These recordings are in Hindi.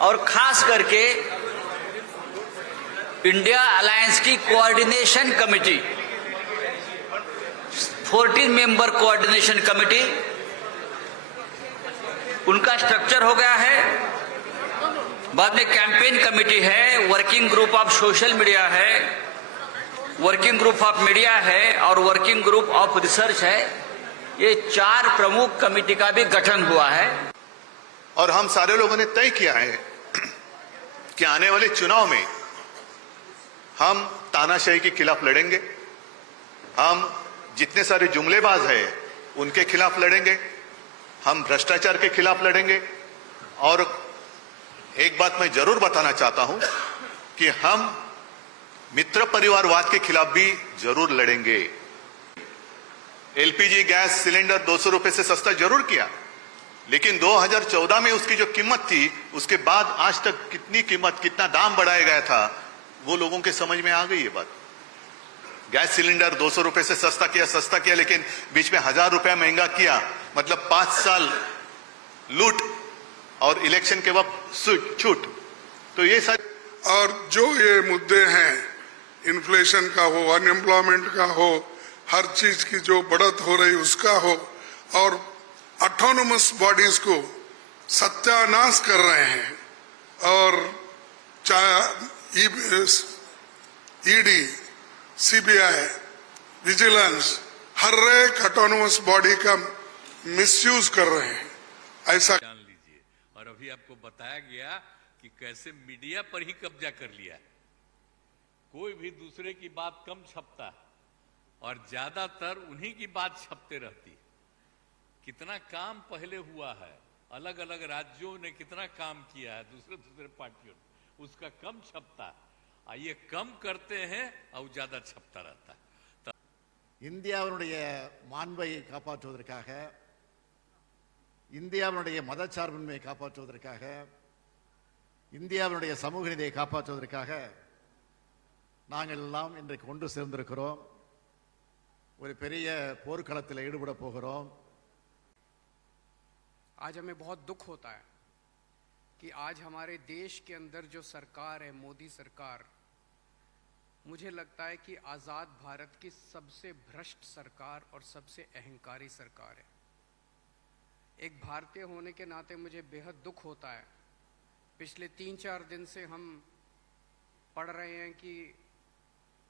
और खास करके इंडिया अलायंस की coordination committee, 14 member coordination committee, उनका स्ट्रक्चर हो गया है। बाद में कैंपेन कमेटी है, working group of social media है, वर्किंग ग्रुप ऑफ मीडिया है और वर्किंग ग्रुप ऑफ रिसर्च है। ये 4 प्रमुख कमेटी का भी गठन हुआ है। और हम सारे लोगों ने तय किया है कि आने वाले चुनाव में हम तानाशाही के खिलाफ लड़ेंगे, हम जितने सारे जुमलेबाज हैं उनके खिलाफ लड़ेंगे, हम भ्रष्टाचार के खिलाफ लड़ेंगे। और एक बात मैं जरूर बताना चाहता हूं कि हम मित्र परिवारवाद के खिलाफ भी जरूर लड़ेंगे। एलपीजी गैस सिलेंडर 200 रुपए से सस्ता जरूर किया, लेकिन 2014 में उसकी जो कीमत थी, उसके बाद आज तक कितनी कीमत, कितना दाम बढ़ाया गया था, वो लोगों के समझ में आ गई ये बात। गैस सिलेंडर 200 रुपए से सस्ता किया, लेकिन बीच में 1000 रुपया महंगा किया। मतलब 5 साल लूट और इलेक्शन के वक्त छूट। तो ये सारे और जो ये मुद्दे हैं, इन्फ्लेशन का हो, अनएम्प्लॉयमेंट का हो, हर चीज की जो बढ़त हो रही उसका हो, और ऑटोनोमस बॉडीज को सत्यानाश कर रहे हैं। और चाहे ईडी, सीबीआई, विजिलेंस, हर एक ऑटोनोमस बॉडी का मिसयूज कर रहे हैं। ऐसा जान लीजिए। और अभी आपको बताया गया कि कैसे मीडिया पर ही कब्जा कर लिया। कोई भी दूसरे की बात कम छपता और ज्यादातर उन्हीं की बात छपते रहती। कितना काम पहले हुआ है, अलग अलग राज्यों ने कितना काम किया है, दूसरे पार्टियों ने, उसका कम छपता है। ये कम करते हैं और ज्यादा छपता रहता है। இந்தியாவினுடைய மாண்பை காப்பாற்றுவதற்காக, இந்தியாவினுடைய மதச்சார்பின்மையை காப்பாற்றுவதற்காக, இந்தியாவினுடைய சமூக நீதியை காப்பாற்றுவதற்காக நாங்கள் எல்லாம் இன்றைக்கு ஒன்று சேர்ந்திருக்கிறோம். ஒரு பெரிய போர்க்களத்தில் ஈடுபட போகிறோம். आज हमें बहुत दुख होता है कि आज हमारे देश के अंदर जो सरकार है, मोदी सरकार, मुझे लगता है कि आज़ाद भारत की सबसे भ्रष्ट सरकार और सबसे अहंकारी सरकार है। एक भारतीय होने के नाते मुझे बेहद दुख होता है। पिछले 3-4 दिन से हम पढ़ रहे हैं कि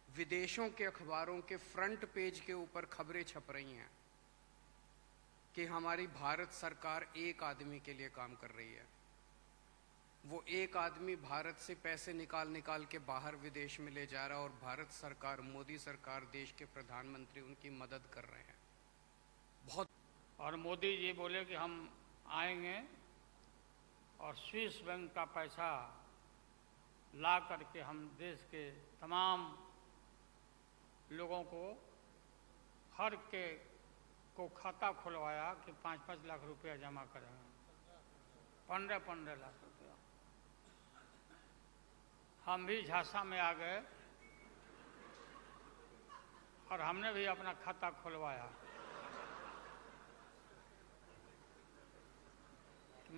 विदेशों के अखबारों के फ्रंट पेज के ऊपर खबरें छप रही हैं कि हमारी भारत सरकार एक आदमी के लिए काम कर रही है। वो एक आदमी भारत से पैसे निकाल के बाहर विदेश में ले जा रहा है और भारत सरकार, मोदी सरकार, देश के प्रधानमंत्री उनकी मदद कर रहे हैं। बहुत। और मोदी जी बोले कि हम आएंगे और स्विस बैंक का पैसा ला करके हम देश के तमाम लोगों को, हर के को खाता खुलवाया कि 5-5 लाख रुपया जमा करेंगे। 15-15 लाख रुपया। हम भी झांसा में आ गए और हमने भी अपना खाता खुलवाया।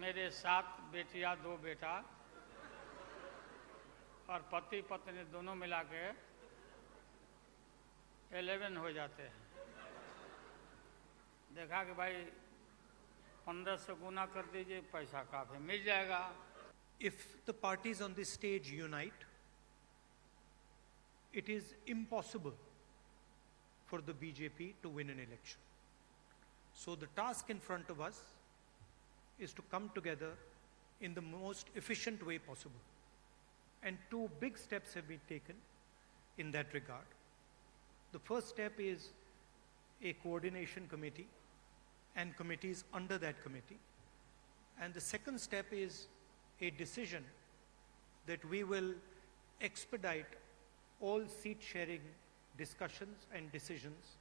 मेरे 7 बेटियां, 2 बेटा और पति पत्नी दोनों मिला के 11 हो जाते हैं। देखा कि भाई 15 से गुना कर दीजिए, पैसा काफी मिल जाएगा। If the parties on this stage unite, it is impossible for the BJP to win an election. So the task in front of us is to come together in the most efficient way possible. And 2 big steps have been taken in that regard. The first step is a coordination committee and committees under that committee. And the second step is a decision that we will expedite all seat sharing discussions and decisions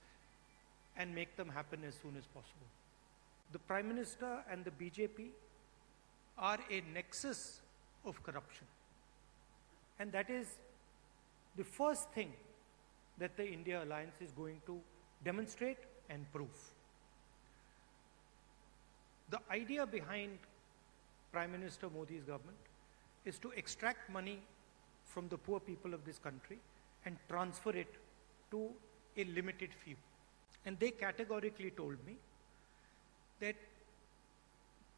and make them happen as soon as possible. The Prime Minister and the BJP are a nexus of corruption. And that is the first thing that the India Alliance is going to demonstrate and prove. The idea behind Prime Minister Modi's government is to extract money from the poor people of this country and transfer it to a limited few. And they categorically told me that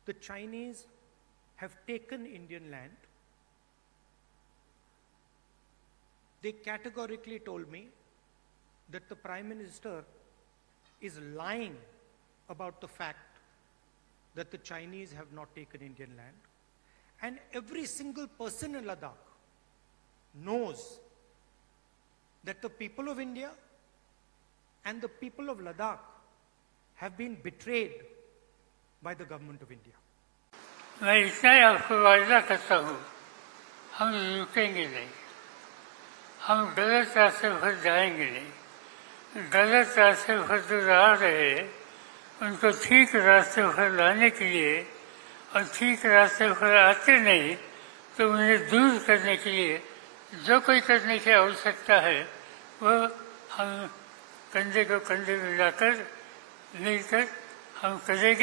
the Chinese have taken Indian land. They categorically told me that the Prime Minister is lying about the fact that the Chinese have not taken Indian land. And every single person in Ladakh knows that the people of India and the people of Ladakh have been betrayed by the government of India. मैं इतना ही आपको वायदा करता हूँ, हम रुकेंगे नहीं, हम गलत रास्ते पर जाएंगे नहीं, गलत रास्ते पर जो जा रहे उनको ठीक रास्ते पर लाने के लिए और ठीक रास्ते पर आते नहीं तो उन्हें दूर करने के लिए जो कोई करने की आवश्यकता है वो हम कंधे को कंधे मिलाकर मिलकर हम करेंगे।